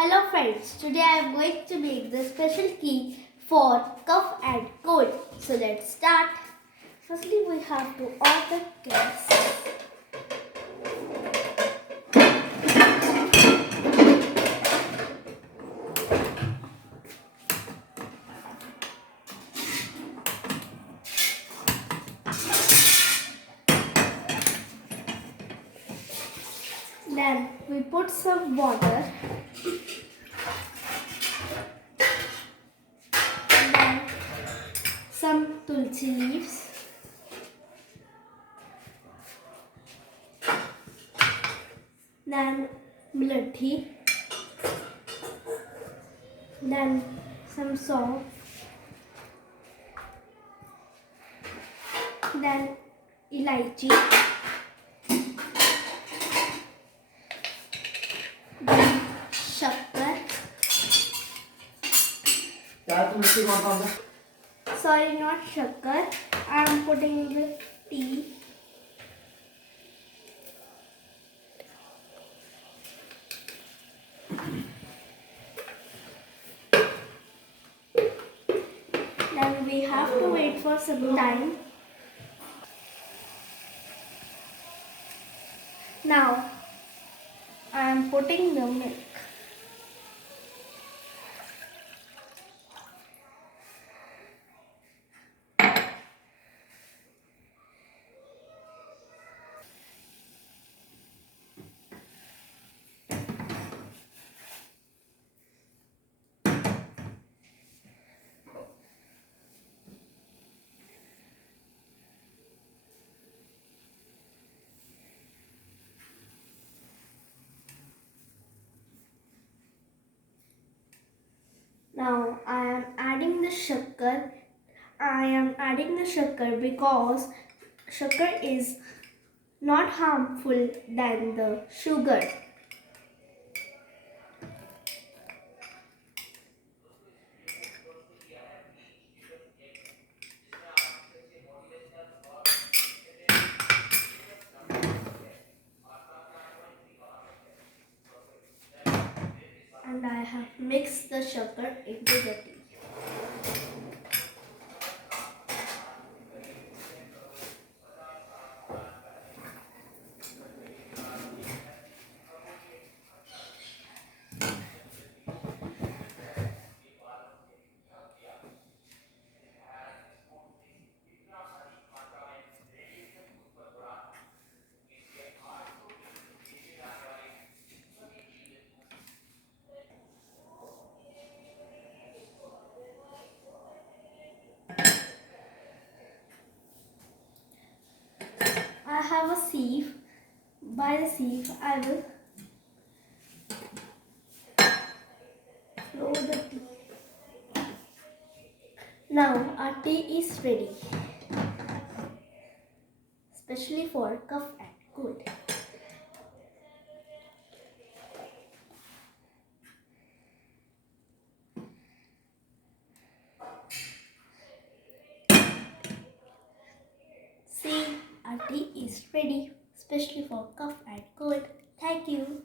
Hello friends, today I am going to make the special tea for cough and cold. So let's start. Firstly we have to on the gas. Then we put some water. Then some tulsi leaves. Then mlathi. Then some salt. Then elaichi. Then shakkar. Sorry, not shakkar. I am putting the tea. Then we have to wait for some time. Now I am putting the milk. Now I am adding the shakkar. I am adding the shakkar because shakkar is not harmful than the sugar. And I have mixed the shakkar into the tea. I have a sieve. By the sieve, I will flow the tea. Now our tea is ready, especially for cough and cold. See, our tea is ready, especially for cough and cold. Thank you.